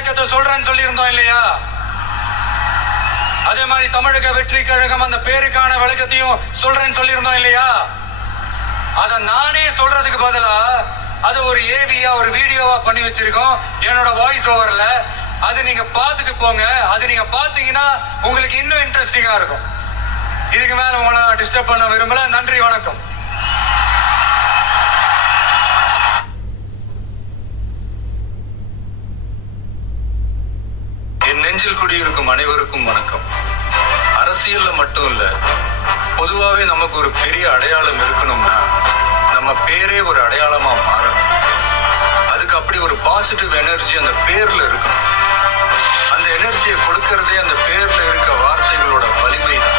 விளக்கத்தை சொல்றேன்னு சொல்லியிருந்தோம் இல்லையா? அதே மாதிரி தமிழக வெற்றி கழகம் அந்த பேருக்கான விளக்கத்தையும் சொல்றேன்னு சொல்லியிருந்தோம் இல்லையா? அத நானே சொல்றதுக்கு பதிலா அது ஒரு ஏவியா ஒரு வீடியோவா பண்ணி வச்சிருக்கோம். என்னோட வாய்ஸ் ஓவர்ல அது நீங்க பார்த்துட்டு போங்க. அது நீங்க பாத்தீங்கன்னா உங்களுக்கு இன்னும் இன்ட்ரெஸ்டிங்கா இருக்கும். இதுக்கு மேல உங்களை டிஸ்டர்ப் பண்ண விரும்பல. நன்றி வணக்கம். நெஞ்சில் குடியிருக்கும் அனைவருக்கும் வணக்கம். அரசியல்ல மட்டும் இல்ல பொதுவாவே நமக்கு ஒரு பெரிய அடையாளம் இருக்கணும்னா நம்ம பேரே ஒரு அடையாளமா மாறணும். அதுக்கு அப்படி ஒரு பாசிட்டிவ் எனர்ஜி அந்த பேர்ல இருக்கணும். அந்த எனர்ஜியை கொடுக்கறதே அந்த பேர்ல இருக்க வார்த்தைகளோட வலிமை தான்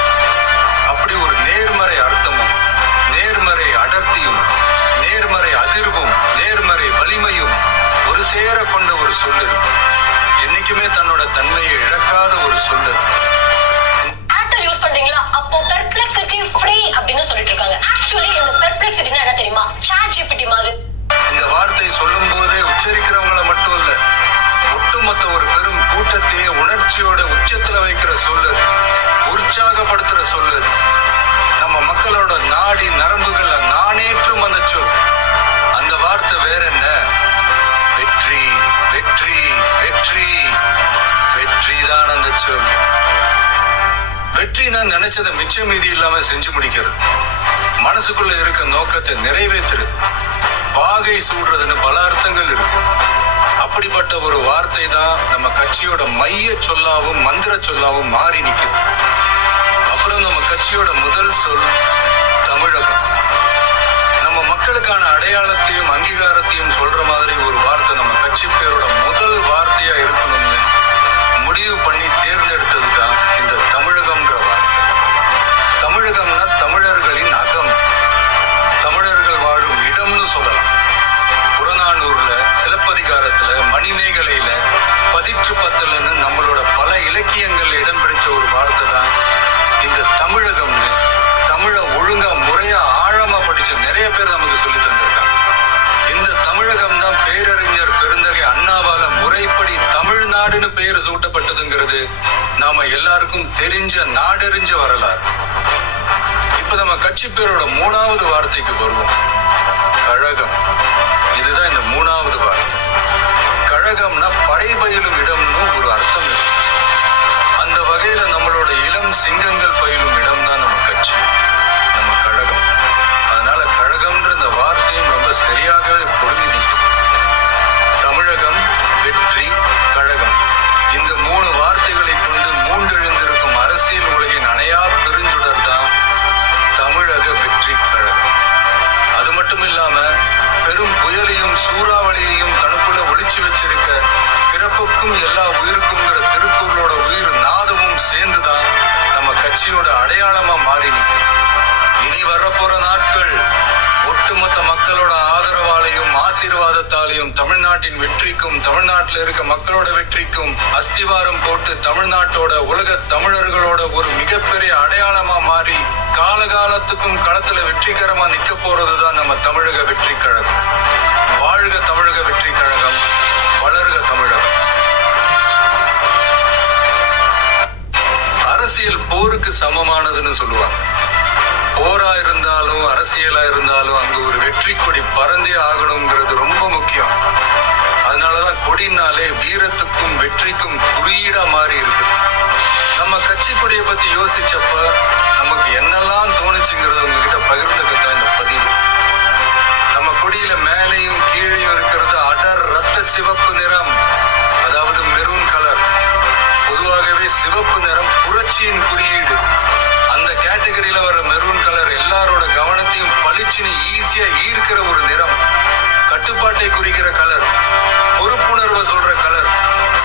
அப்படி ஒரு நேர்மறை அர்த்தமும் நேர்மறை அடர்த்தியும் நேர்மறை அதிர்வும் நேர்மறை வலிமையும் ஒரு சேர கொண்ட ஒரு சொல்லு இருக்கு என்னைக்குமே தன்னோட தன்மையை இழக்காத ஒரு சொல் இருக்கு ஏர்டெல் யூஸ் பண்றீங்களா? அப்போ பெர்ப்ளெக்சிட்டி ஃப்ரீ அப்படின்னு சொல்லிட்டு இருக்காங்க. ஆக்சுவலி இந்த பெர்ப்ளெக்சிட்டினா என்ன தெரியுமா? சாட் ஜிபிடி மாதிரி. இந்த வார்த்தை சொல்லும் போதே உச்சரிக்கிறவங்கள மட்டும் இல்ல ஒட்டுமொத்த ஒரு பெரும் கூட்டத்தையே உணர்ச்சியோட உச்சத்துல வைக்கிற சொல்லு உற்சாகப்படுத்துற சொல்லு நம்ம மக்களோட நாடி நரம்புகள்ல வெற்றினா நினைச்சதை மிச்சம் மீதி இல்லாம செஞ்சு முடிக்கிறது. மனசுக்குள்ள இருக்க நோக்கத்தை நிறைவேற்றுறது. வாகை சூடுறதுன்னு பல அர்த்தங்கள் இருக்கு. அப்படிப்பட்ட ஒரு வார்த்தை தான் நம்ம கட்சியோட மைய சொல்லாவும் மந்திர சொல்லாவும் மாறி நிற்குது அப்புறம் நம்ம கட்சியோட முதல் சொல் அப்படிங்கிறது நாம எல்லாருக்கும் தெரிஞ்ச நாடறிஞ்ச வரலாறு. இப்ப நம்ம கட்சி பேரோட மூணாவது வார்த்தைக்கு வருவோம். கழகம். இதுதான் இந்த மூணாவது வார்த்தை. கழகம்னா படைபயிலும் இடம்னு ஒரு அர்த்தம் இருக்கு. மாறி நிற்கும். இனி வரப்போற நாட்கள் ஒட்டுமொத்த மக்களோட ஆதரவாலையும் ஆசீர்வாதத்தாலையும் தமிழ்நாட்டின் வெற்றிக்கும் தமிழ்நாட்டில் இருக்க மக்களோட வெற்றிக்கும் அஸ்திவாரம் போட்டு தமிழ்நாட்டோட உலக தமிழர்களோட ஒரு மிகப்பெரிய அடையாளமா மாறி காலகாலத்துக்கும் களத்துல வெற்றிகரமா நிக்க போறதுதான் நம்ம தமிழக வெற்றி கழகம். வாழ்க தமிழக வெற்றி கழகம். வளர்க தமிழகம். போருக்கு சமமானதுன்னு சொல்லுவாங்க. போரா இருந்தாலும் அரசியலா இருந்தாலும் அங்க ஒரு வெற்றி கொடி பறந்தே ஆகணுங்கிறது ரொம்ப முக்கியம். அதனாலதான் கொடினாலே வீரத்துக்கும் வெற்றிக்கும் குறியீடா மாறி இருக்கு. நம்ம கட்சி கொடியை பத்தி யோசிச்சப்ப நமக்கு என்னெல்லாம் தோணுச்சுங்கிறத உங்ககிட்ட பகிர்ந்துக்கத்தான் இந்த பதிவு. நம்ம கொடியில மேலையும் கீழையும் இருக்கிறது அடர் ரத்த சிவப்பு நிறம்.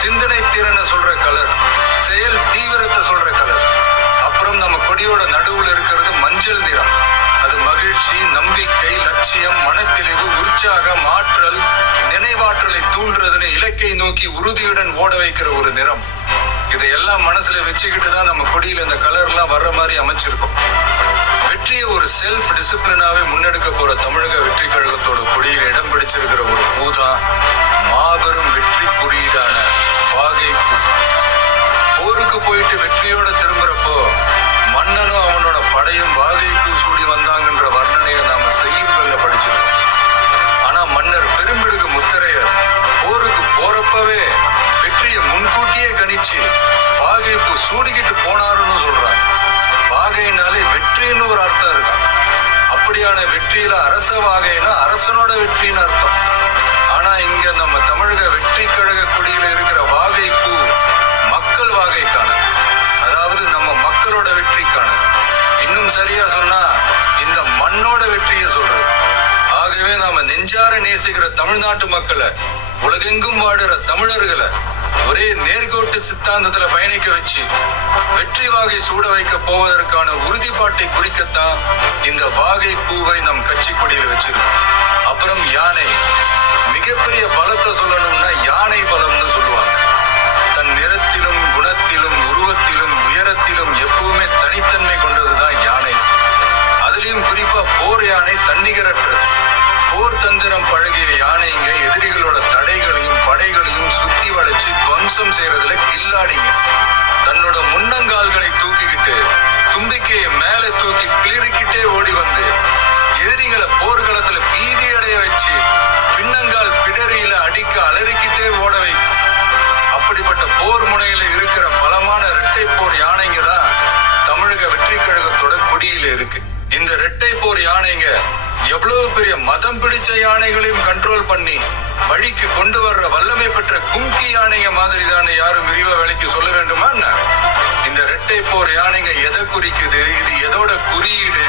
சிந்தனை திறனை சொல்ற கலர் செயல் தீவிரத்தை சொல்ற கலர் அப்புறம் நம்ம கொடியோட நடுவுல இருக்கிறது மஞ்சள் நிறம். அது மகிழ்ச்சி நம்பிக்கை லட்சியம் மனத்தெளிவு உற்சாகம் ஆற்றல் நினைவாற்றலை தூண்டுறதுன்னு இலக்கை நோக்கி உறுதியுடன் ஓட வைக்கிற ஒரு நிறம். இதையெல்லாம் மனசுல வச்சுக்கிட்டு தான் நம்ம கொடியில இந்த கலர்லாம் வர்ற மாதிரி அமைச்சிருக்கோம். வெற்றியை ஒரு செல்ஃப் டிசிப்ளினாவே முன்னெடுக்க போற தமிழக வெற்றி கழகத்தோட கொடியில் இடம் பிடிச்சிருக்கிற ஒரு பூதா மாபெரும் வெற்றி குறியீடான வாகை போருக்கு போயிட்டு வெற்றியோட திரும்புறப்போ மன்னனும் அவனோட படையும் வாகைக்கு சூடி வந்தாங்கன்ற வர்ணனையை நாம செய்யுங்கள்ல படிச்சிருக்கோம். ஆனா மன்னர் பெரும்பிடுகு முத்தரைய போருக்கு போறப்பவே வெற்றியை முன்கூட்டியே கணிச்சு வாகைப்பு சூடிக்கிட்டு போனாருன்னு சொல்றாங்க. வாகைனாலே வெற்றின்னு ஒரு அர்த்தம் இருக்கான் அப்படியான வெற்றியில அரச வாகைனா அரசனோட வெற்றின்னு அர்த்தம். ஆனா இங்க நம்ம தமிழக வெற்றி கழக கொடியில இருக்கிற வெற்றிக்கானது. இன்னும் சரியா சொன்னா இந்த மண்ணோட வெற்றியை சொல்றது. ஆகவே நாம நெஞ்சார நேசிக்கிற தமிழ்நாட்டு மக்களை உலகெங்கும் வாடுற தமிழர்களை ஒரே நேர்கோட்டு சித்தாந்தத்துல பயணிக்க வச்சு வெற்றி வாகை சூட வைக்க போவதற்கான உறுதிப்பாட்டை குறிக்கத்தான் இந்த வாகை பூவை நம் கட்சி கொடியில் வச்சிருக்கோம். அப்புறம் யானை. மிகப்பெரிய பலத்தை சொல்லணும்னா யானை பலம்னு சொல்லுவாங்க. தன் நிறத்திலும் குணத்திலும் உருவத்திலும் உயரத்திலும் எப்பவுமே தனித்தன்மை கொண்டதுதான் யானை. அதுலயும் குறிப்பா போர் யானை தன்னிகரற்றது. போர் தந்திரம் பழகிய யானைங்க எதிரிகளோட தடைகளையும் படைகளையும் சுத்தி வளைச்சு துவம்சம் செய்யறதுல கில்லாடிங்க. தன்னோட முன்னங்கால்களை தூக்கிக்கிட்டு தும்பிக்கையை மேல தூக்கி கிளிரிக்கிட்டே ஓடி போர் முனையில இருக்கிற பலமான இரட்டை போர் யானைங்க தான் தமிழக வெற்றி கழகத்தோட கொடியில இருக்கு. இந்த இரட்டை போர் யானைங்க எவ்வளவு பெரிய மதம் பிடிச்ச யானைகளையும் கண்ட்ரோல் பண்ணி வழிக்கு கொண்டு வர்ற வல்லமை பெற்ற கும்கி யானைங்க மாதிரி தானே யாரும் விரிவா விலைக்கு சொல்ல வேண்டுமா என்ன? இந்த இரட்டை போர் யானைங்க எதை குறிக்குது? இது எதோட குறியீடு?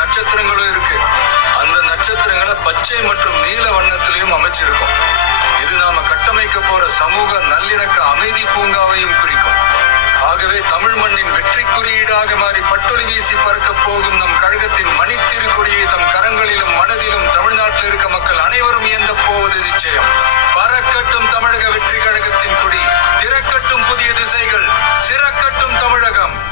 நட்சத்திரங்களும் இருக்கு. அந்த நட்சத்திரங்களை பச்சை மற்றும் நீல வண்ணத்திலையும் அமைச்சிருக்கும். இது நாம கட்டமைக்க போற சமூக நல்லிணக்க அமைதி பூங்காவையும் குறிக்கும். ஆகவே தமிழ் மண்ணின் வெற்றி குறியீடாக மாறி பட்டொலி வீசி பறக்க போகும் நம் கழகத்தின் மணித்திருக்கொடியை தம் கரங்களிலும் மனதிலும் தமிழ்நாட்டில் இருக்க மக்கள் அனைவரும் இயந்த போவது நிச்சயம். பறக்கட்டும் தமிழக வெற்றி கழகத்தின் கொடி திறக்கட்டும் புதிய திசைகள் சிறக்கட்டும் தமிழகம்.